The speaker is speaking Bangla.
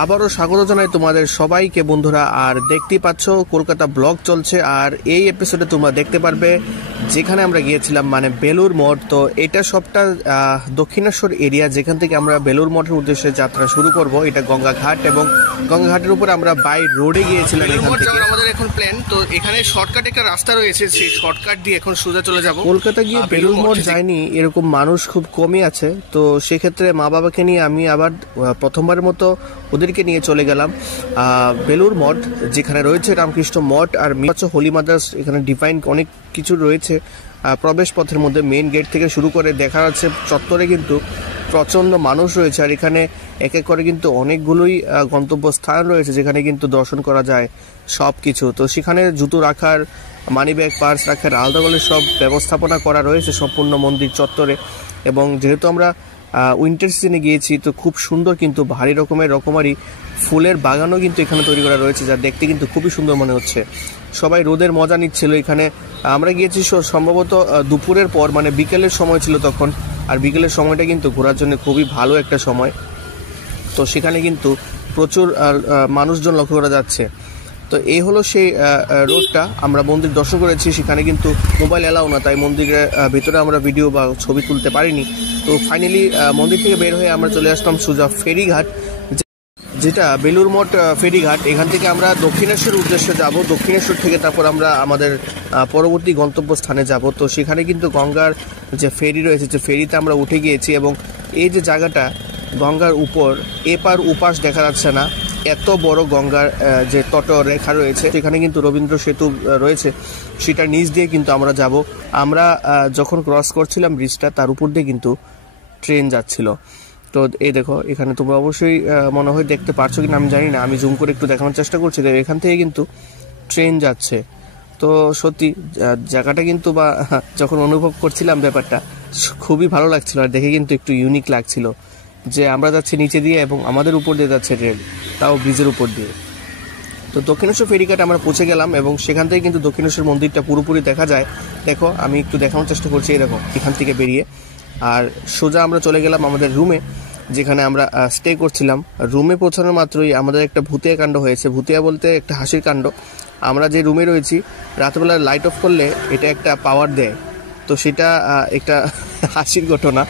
আবারও স্বাগত জানাই তোমাদের সবাইকে বন্ধুরা। আর দেখতেই পাচ্ছ কলকাতা ব্লগ চলছে, আর এই এপিসোডে তোমরা দেখতে পারবে যেখানে আমরা গিয়েছিলাম মানে বেলুর মঠ। তো এটা সবটা দক্ষিণেশ্বর এরিয়া, যেখান থেকে আমরা বেলুর মঠের উদ্দেশ্যে যাত্রা শুরু করব। এটা গঙ্গাঘাট, এবং গঙ্গাঘাটের উপরে আমরা বাই রোডে গিয়েছিলাম। এখান থেকে আমাদের এখন প্ল্যান, তো এখানে শর্টকাট একটা রাস্তা রয়েছে, সেই শর্টকাট দিয়ে এখন সোজা চলে যাব। কলকাতা গিয়ে বেলুর মঠ যায়নি এরকম মানুষ খুব কমই আছে, তো সেক্ষেত্রে মা বাবাকে নিয়ে আমি আবার প্রথমবারের মতো ওদেরকে নিয়ে চলে গেলাম বেলুর মঠ, যেখানে রয়েছে রামকৃষ্ণ মঠ আর হোলি মাদ্রাস। এখানে ডিভাইন অনেক কিছু রয়েছে প্রবেশ পথের মধ্যে। মেইন গেট থেকে শুরু করে দেখা যাচ্ছে চত্বরে কিন্তু প্রচণ্ড মানুষ রয়েছে, আর এখানে এক এক করে কিন্তু অনেকগুলোই গন্তব্যস্থান রয়েছে যেখানে কিন্তু দর্শন করা যায় সব কিছু। তো সেখানে জুতো রাখার, মানি ব্যাগ, পার্স রাখার আলাদা করে সব ব্যবস্থাপনা করা রয়েছে সম্পূর্ণ মন্দির চত্বরে। এবং যেহেতু আমরা উইন্টার সিজনে গিয়েছি, তো খুব সুন্দর কিন্তু ভারী রকমারি ফুলের বাগানও কিন্তু এখানে তৈরি করা রয়েছে, যা দেখতে কিন্তু খুবই সুন্দর মনে হচ্ছে। সবাই রোদের মজা নিচ্ছিল এখানে। আমরা গিয়েছি সম্ভবত দুপুরের পর, মানে বিকেলের সময় ছিল তখন, আর বিকেলের সময়টা কিন্তু ঘোরার জন্য খুবই ভালো একটা সময়। তো সেখানে কিন্তু প্রচুর মানুষজন লক্ষ্য করা যাচ্ছে। তো এই হলো সেই রোডটা। আমরা মন্দির দর্শন করেছি, সেখানে কিন্তু মোবাইল এলাও না, তাই মন্দিরের ভিতরে আমরা ভিডিও বা ছবি তুলতে পারিনি। তো ফাইনালি মন্দির থেকে বের হয়ে আমরা চলে আসলাম সোজা ফেরিঘাট, যেটা বেলুর মঠ ফেরিঘাট। এখান থেকে আমরা দক্ষিণেশ্বর উদ্দেশ্যে যাব। দক্ষিণেশ্বর থেকে তারপর আমরা আমাদের পরবর্তী গন্তব্যস্থানে যাব। তো সেখানে কিন্তু গঙ্গার যে ফেরি রয়েছে, যে ফেরিতে আমরা উঠে গিয়েছি, এবং এই যে জায়গাটা গঙ্গার উপর এপার উপাস দেখা যাচ্ছে না, এত বড় গঙ্গার যে তটরেখা রয়েছে, সেখানে কিন্তু রবীন্দ্র সেতু রয়েছে, সেটার নিচ দিয়ে কিন্তু আমরা যাব। আমরা যখন ক্রস করছিলাম ব্রিজটা, তার উপর দিয়ে কিন্তু ট্রেন যাচ্ছিল। তো এই দেখো, এখানে তোমরা অবশ্যই মনে হয় দেখতে পারছো কিনা আমি জানি না, আমি জুম করে একটু দেখানোর চেষ্টা করছি। এখান থেকে কিন্তু ট্রেন যাচ্ছে। তো সত্যি জায়গাটা কিন্তু, বা যখন অনুভব করছিলাম ব্যাপারটা, খুবই ভালো লাগছিল, আর দেখে কিন্তু একটু ইউনিক লাগছিল যে আমরা যাচ্ছি নিচে দিয়ে এবং আমাদের উপর দিয়ে যাচ্ছে ট্রেন, তাও ব্রিজের উপর দিয়ে। তো দক্ষিণেশ্বর ফেরিঘাটে আমরা পৌঁছে গেলাম, এবং সেখান থেকে কিন্তু দক্ষিণেশ্বর মন্দিরটা পুরোপুরি দেখা যায়। দেখো, আমি একটু দেখানোর চেষ্টা করছি। এরকম এখান থেকে বেরিয়ে আর সোজা আমরা চলে গেলাম আমাদের রুমে, যেখানে আমরা স্টে করছিলাম। রুমে পৌঁছানোর মাত্রই আমাদের একটা ভূতিয়া কাণ্ড হয়েছে। ভূতিয়া বলতে একটা হাসির কাণ্ড। আমরা যে রুমে রয়েছি, রাতবেলা লাইট অফ করলে এটা একটা পাওয়ার দেয়, তো সেটা একটা হাসির ঘটনা।